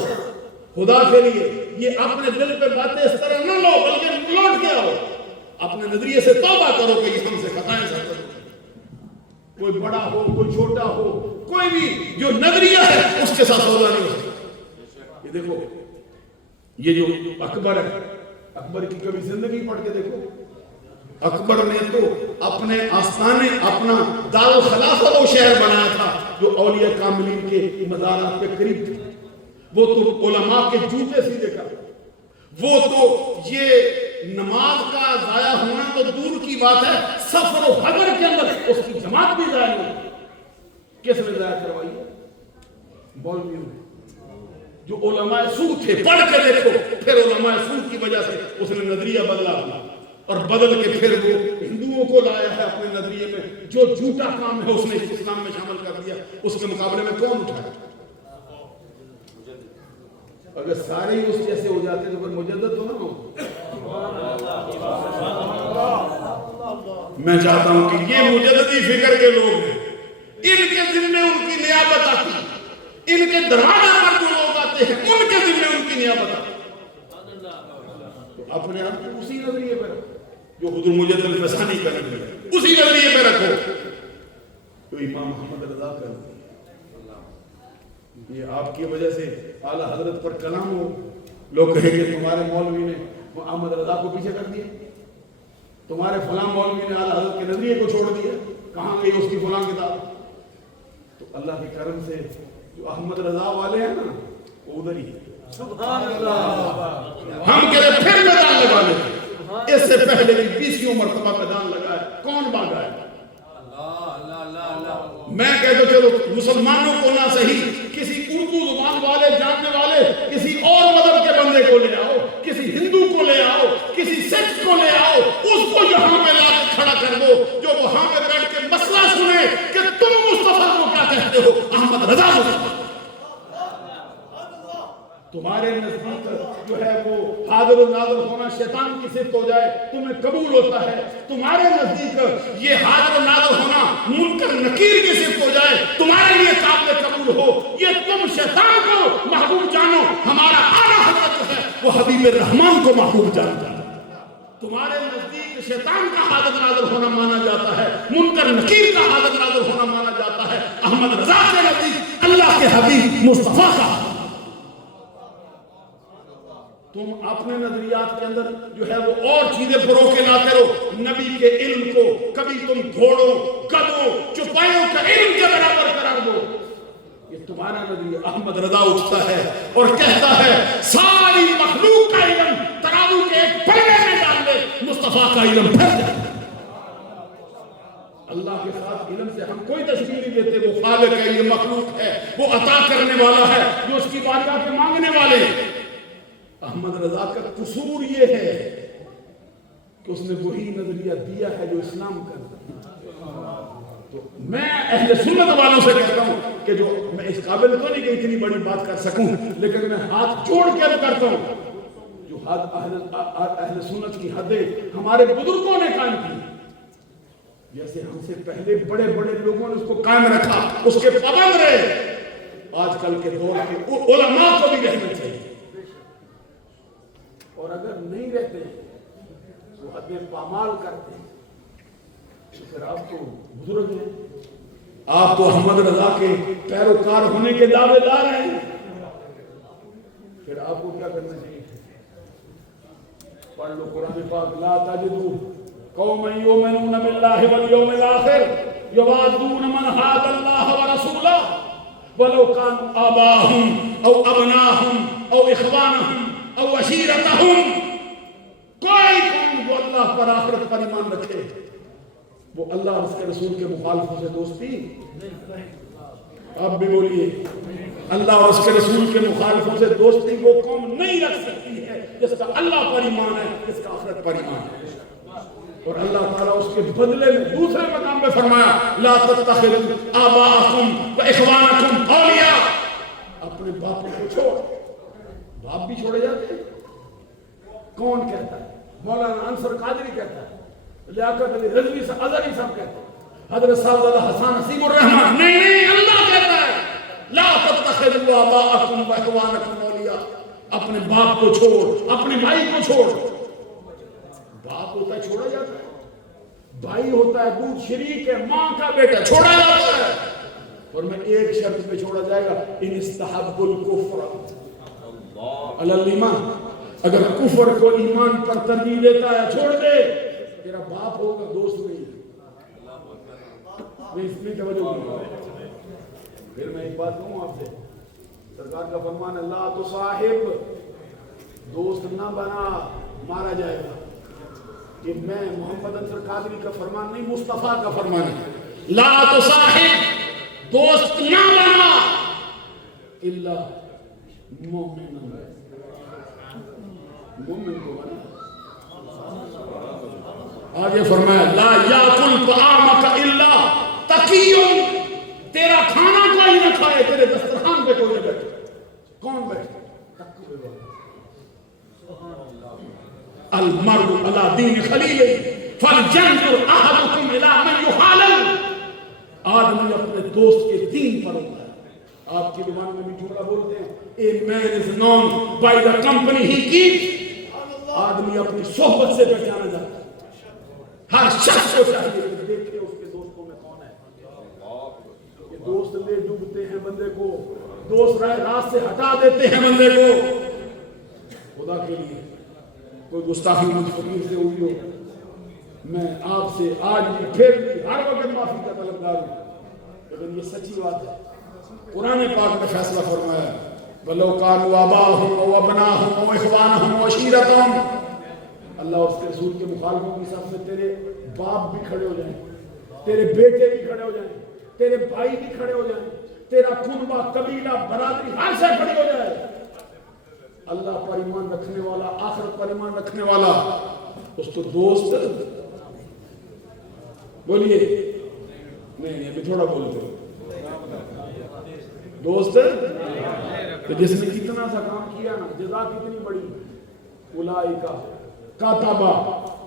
خدا کے لیے یہ اپنے دل پہ باتیں اس طرح نہ لو, بلکہ لوٹ کے آؤ, اپنے نظریے سے توبہ کرو کہ یہ ہم سے خطائیں سب. کوئی بڑا ہو, کوئی چھوٹا ہو, کوئی بھی جو نظریہ ہے اس کے ساتھ سودا نہیں ہو سکتا. یہ دیکھو یہ جو اکبر ہے, اکبر کی کبھی زندگی پڑھ کے دیکھو. اکبر نے تو اپنے آستانے, اپنا دار الخلافہ وہ شہر بنایا تھا جو اولیاء کاملین کے مزارات کے قریب تھے. وہ تو علماء کے جوتے سیدھے کر, وہ تو یہ نماز کا ضائع ہونا تو دور کی بات ہے, سفر و حضر کے اندر اس کی جماعت بھی ضائع ہوئی. کس نے ضائع کروائی؟ مولویوں نے, جو علماء سو تھے. پڑھ کے دیکھو, پھر علماء سو کی وجہ سے اس نے نظریہ بدلا اور بدل کے پھر وہ ہندوؤں کو لایا ہے اپنے نظریے میں. جو جھوٹا کام ہے اس نے اسلام میں شامل کر دیا, اس کے مقابلے میں کون اٹھایا؟ اگر سارے ہی اس جیسے ہو جاتے تو پھر مجدد تو نہ ہو. میں چاہتا ہوں کہ یہ مجددی فکر کے لوگ ہیں, ان کے دل میں ان کی نیابت آتی, ان کے دروازے پر جو لوگ آتے ہیں ان کے دل میں ان کی نیابت آتی. تو اپنے آپ کو اسی نظریے پر جو حضور مجدد الفسانی کا نظریہ ہے اسی نظریے پہ رکھو. تو امام محمد رضا کا یہ آپ کی وجہ سے اعلیٰ حضرت پر کلام ہو, لوگ کہیں گے تمہارے مولوی نے محمد رضا کو پیچھے کر دیا, تمہارے فلاں مولوی نے اعلیٰ حضرت کے نظریے کو چھوڑ دیا, کہاں گئی اس کی فلاں کتاب. تو اللہ کے کرم سے جو احمد رضا والے ہیں نا وہ ادھر ہی. سبحان اللہ. ہم کہتے پھر میدان لگا لیں, اس سے پہلے بھی 20 مرتبہ میدان لگائے, کون بھاگا ہے؟ میں کہتا چلو مسلمانوں کو نہ صحیح, کسی اردو زبان والے جاننے والے کسی اور مذہب کے بندے کو لے آؤ, کسی ہندو کو لے آؤ, کسی سکھ کو لے آؤ, اس کو یہاں پہ لا کے کھڑا کر دو, جو وہاں پہ بیٹھ کے مسئلہ سنے احمد رضا مصطفیٰ. تمہارے نزدیک جو ہے وہ حاضر و ناظر ہونا شیطان کی صفت ہو جائے تمہیں قبول ہوتا ہے. تمہارے نزدیک یہ حاضر و ناظر ہونا منکر نکیر کی صفت ہو جائے تمہارے لیے قابل قبول ہو. یہ تم شیطان کو محبوب جانو, ہمارا اعلیٰ حضرت جو ہے وہ حبیب الرحمان کو محبوب جانتا ہے. تمہارے نزدیک شیطان کا حاضر ناظر ہونا مانا جاتا ہے, منکر نکیر کا حاضر ناظر ہونا مانا جاتا ہے. احمد رضا کے نزدیک اللہ کے حبیب مصطفیٰ کا. تم اپنے نظریات کے اندر جو ہے وہ اور چیزیں پرو کے لاتے رہو. نبی کے علم کو کبھی تم گھوڑوں, گدھوں, چوپایوں کا علم کے برابر قرار دو. یہ تمہارا نظریہ. احمد رضا اٹھتا ہے اور کہتا ہے ساری مخلوق کا علم ترازو کے ایک پلڑے میں ڈال دے, مصطفیٰ کا علم پھر جائے. اللہ کے ساتھ علم سے ہم کوئی تشبیہ نہیں دیتے. وہ خالق ہے, یہ مخلوق ہے, وہ عطا کرنے والا ہے, جو اس کی بارگاہ کے مانگنے والے. احمد رضا کا قصور یہ ہے کہ اس نے وہی نظریہ دیا ہے جو اسلام کا. تو میں اہل سنت والوں سے کہتا ہوں کہ جو میں اس قابل تو نہیں کہ اتنی بڑی بات کر سکوں, لیکن میں ہاتھ جوڑ کے کرتا ہوں. جو حد اہل سنت کی حدیں ہمارے بزرگوں نے قائم کی, جیسے ہم سے پہلے بڑے بڑے لوگوں نے اس کو قائم رکھا, اس کے پابند رہے. آج کل کے دور کے علماء کو بھی رہنا چاہیے, اور اگر نہیں رہتے تو حدیں پامال کرتے ہیں. تو پھر آپ تو بزرگ ہیں, آپ تو احمد رضا کے پیروکار ہونے کے دعوے دار ہیں. پھر آپ کو کیا کرنا چاہیے؟ پڑھ لو قرآن پاک. لا تجدوا قوما یؤمنون باللہ والیوم الآخر یوادون من حاد اللہ ورسولہ ولو کانوا آباءهم او ابناءهم او اخوانهم او عشیرتهم. کوئی قوم وہ اللہ پر آخرت پر ایمان رکھے وہ اللہ اور اس کے رسول کے مخالفوں سے دوستی. آپ بھی بولیے, اللہ اور اس کے رسول کے مخالفوں سے دوستی وہ قوم نہیں رکھ سکتی ہے جس کا اللہ پر ایمان ہے, جس کا آخرت پر ایمان ہے. اور اللہ تعالیٰ اس کے بدلے میں دوسرے مقام پہ فرمایا لا تتخذوا آباءکم واخوانکم اولیاء. اپنے باپوں کو چھوڑ. باپ بھی چھوڑے جاتے ہیں. کون کہتا ہے؟ مولانا انصر قادری کہتا ہے, لیاقت علی رضوی صاحب ازہری صاحب کہتے ہیں, حضرت صاحب حسان نصیب الرحمن. نہیں, اللہ کہتا ہے لا تتخذوا آباءکم واخوانکم اولیاء. اپنے باپ کو چھوڑ, اپنے بھائی کو چھوڑ. باپ ہوتا ہے چھوڑا جاتا ہے, بھائی ہوتا ہے دودھ شریک ہے, ماں کا بیٹا چھوڑا جاتا ہے. اور میں ایک شرط پہ چھوڑا جائے گا, ان استحب الکفر علی الایمان. اگر کفر کو ایمان پر ترجیح دیتا ہے چھوڑ دے. تیرا باپ ہوگا, دوست نہیں. میں اس میں توجہ نہیں. پھر میں ایک بات کہوں آپ سے, سرکار کا فرمان ہے لا تصاحب, دوست نہ بنا, مارا جائے گا. یہ میں محمد انصر قادری کا فرمان نہیں, مصطفیٰ کا فرمان ہے. لا تصاحب, دوست نہ بنا, الا مومن. مومن کو بنا. آگے فرمایا لا یاکل طعامک الا تقی. تیرا کھانا کوئی نہ کھائے, تیرے دسترخوان پہ کوئی نہ بیٹھے. کون بیٹھے؟ المرء علی دین خلیلہ فلینظر احدکم الی من یخالل. آدمی اپنے دوست کے دین پر ہوتا ہے. آپ کی زبان میں بھی جملہ بولتے ہیں a man is known by the company he keeps. آدمی اپنی صحبت سے پہچانا جاتا ہے. ہر شخص کو چاہیے کہ دیکھے اس کے دوستوں میں کون ہے. یہ دوست لے ڈوبتے ہیں بندے کو, دوست راست سے ہٹا دیتے ہیں بندے کو. خدا کے لیے کوئی گستاخی مجھ فقیر سے ہوئی ہو, میں آپ سے آج بھی پھر بھی ہر وقت معافی کا طلبگار ہوں, لیکن یہ سچی بات ہے. قرآن پاک نے فیصلہ فرمایا وَلَوْ كَانُوا آبَاءَهُمْ أَوْ أَبْنَاءَهُمْ أَوْ إِخْوَانَهُمْ أَوْ عَشِيرَتَهُمْ. اللہ اور اس کے رسول کے مخالفوں کی صف میں تیرے باپ بھی کھڑے ہو جائیں, تیرے بیٹے بھی کھڑے ہو جائیں, تیرے بھائی بھی کھڑے ہو جائیں, تیرا کنبہ, قبیلہ, برادری ہر سے کھڑی ہو جائے. اللہ پر ایمان رکھنے والا, آخرت پر ایمان رکھنے والا, اس کو دوست بولیے. نہیں ابھی تھوڑا بولتے ہو. دوست تو جس نے کتنا سا کام کیا نا، جزا کتنی بڑی. اولئک کتب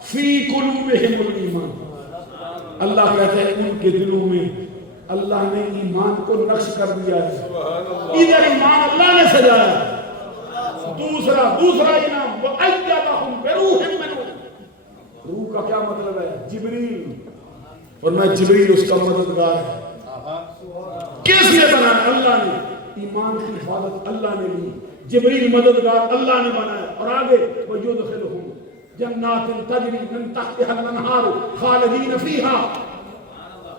فی قلوبہم الایمان، اللہ کہتے ہیں ان کے دلوں میں اللہ نے ایمان کو نقش کر دیا ہے. ادھر ایمان اللہ نے سجایا. دوسرا انعام وَأَيَّدَهُمْ بِرُوحٍ مِّنْهُ. روح کا کیا مطلب ہے؟ جبریل. اور میں جبریل اس کا مددگار ہے. کس نے بنایا؟ اللہ نے. ایمان کی حفاظت اللہ نے لی. جبریل مددگار اللہ نے بنایا. اور آگے وَيُدْخِلُهُمْ جنات تجری من تحتها الانہار خالدین فیہا،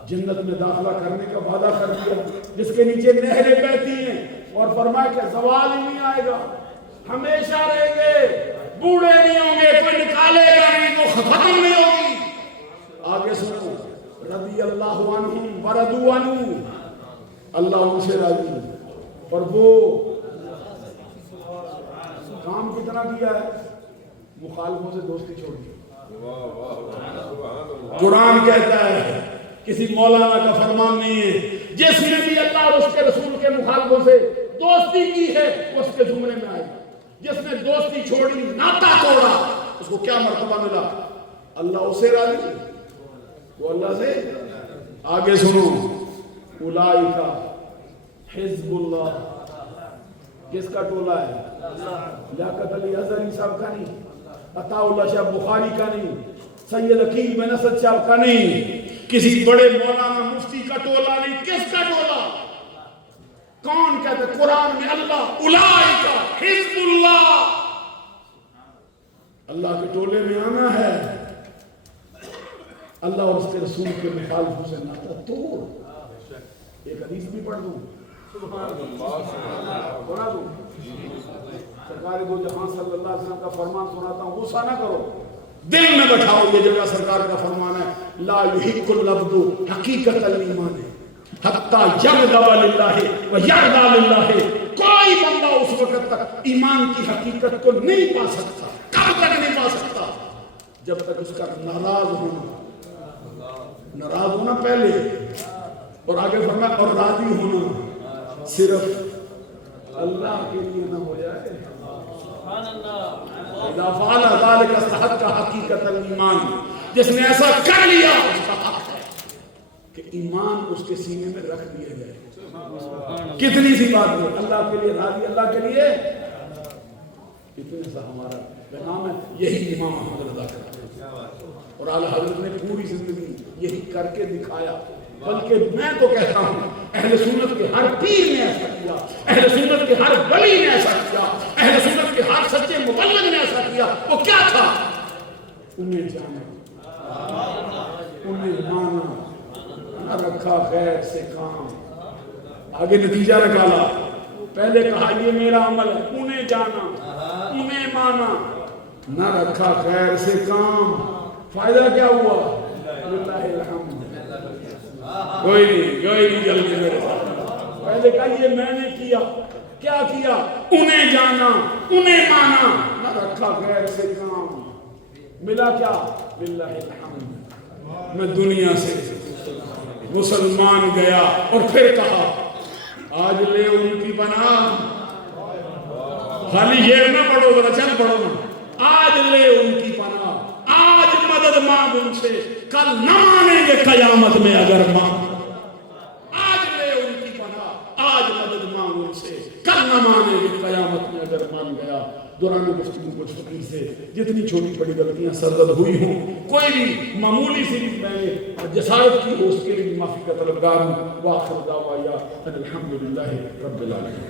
جنت میں داخلہ کرنے کا وعدہ کر دیا جس کے نیچے نہریں بہتی ہیں، اور فرمایا کہ زوال ہی نہیں آئے گا، ہمیشہ رہیں گے، بوڑھے نہیں ہوں گے، کوئی نکالے گا نہیں، وہ ختم نہیں ہوگی. آگے سنو، رضی اللہ عنہم ورضوا عنہ، اللہ ان سے راضی. اور وہ کام کتنا کیا ہے؟ مخالفوں سے دوستی چھوڑ دی. قرآن کہتا ہے، کسی مولانا کا فرمان نہیں ہے، جس نے بھی اللہ اور اس کے رسول کے مخالفوں سے دوستی کی ہے وہ اس کے زمرے میں آئے. جس نے دوستی چھوڑی، ناتا توڑا، اس کو کیا مرتبہ ملا؟ اللہ اسے راضی، وہ اللہ سے. آگے سنو، اولئک حزب اللہ، کس کا ٹولہ ہے؟ لیاقت علی اظہری صاحب کا نہیں، عطا اللہ شاہ بخاری کا نہیں، سید عقیل بن اسد صاحب کا نہیں، کسی بڑے مولانا مفتی کا ٹولہ نہیں. کس کا ٹولہ؟ کون کہتے ہیں قرآن میں؟ اللہ. اولئک حزب اللہ، اللہ کے ٹولے میں آنا ہے. اللہ اور اس کے رسول کے مخالفوں سے ناتا توڑ. ایک حدیث بھی پڑھ دوں، سبحان اللہ، سنا دوں. سرکار دو جہاں صلی اللہ علیہ وسلم کا فرمان سناتا ہوں، غصہ نہ کرو، دل میں بٹھاؤ. یہ جگہ سرکار کا فرمان ہے، لا یحق العبد حقیقت الایمان حتی یغضب للہ ویرضی للہ. کوئی بندہ اس وقت تک ایمان کی حقیقت کو نہیں پا سکتا. کب تک نہیں پا سکتا؟ جب تک اس کا ناراض ہونا پہلے، اور آگے فرمایا اور راضی ہونا صرف اللہ کے لیے نہ ہو جائے. اذا فعل ذلك استحق حقیقت الایمان، جس نے ایسا کر لیا اس کا حق ہے کہ ایمان اس کے سینے میں رکھ دیا جائے. کتنی سی بات ہے، اللہ کے لیے راضی، اللہ کے لیے اتنے سا ہمارا پیغام ہے. یہی امام احمد رضا کا اور اعلیٰ حضرت نے پوری زندگی یہی کر کے دکھایا. بلکہ میں تو کہتا ہوں اہل سنت کے ہر پیر نے ایسا کیا، اہل سنت کے ہر ولی نے ایسا کیا، اہل سنت کے ہر سچے مبلغ نے ایسا کیا. وہ کیا تھا؟ انہیں جانا، انہیں مانا، نہ رکھا غیر سے کام. آگے نتیجہ نکالا. پہلے کہا یہ میرا عمل ہے، انہیں جانا، انہیں مانا، نہ رکھا غیر سے کام. فائدہ کیا ہوا؟ للہ الحمد. کوئی نہیں جلدی میرے ساتھ. پہلے کہا یہ میں نے کیا، کیا کیا؟ انہیں جانا، انہیں مانا، نہ رکھا غیر سے کام. ملا کیا؟ للہ الحمد. میں دنیا سے مسلمان گیا. اور پھر کہا آج لے ان کی پناہ. خالی یہ نہ پڑھو، ذرا چل پڑھو نا. آج لے ان کی پناہ، آج مدد مانگ ان سے، کل نہ مانیں گے قیامت میں اگر مانگ. آج لے ان کی پناہ، آج مدد مانگ ان سے، کل نہ مانیں گے قیامت میں اگر مان گیا. دوران گفتگو کچھ فقیر سے جتنی چھوٹی بڑی غلطیاں سرزد ہوئی ہوں، کوئی بھی معمولی سی بھی میں نے جسارت کی ہو، اس کے لیے معافی کا طلبگار ہوں. وآخر دعوانا ان الحمدللہ رب العالمین.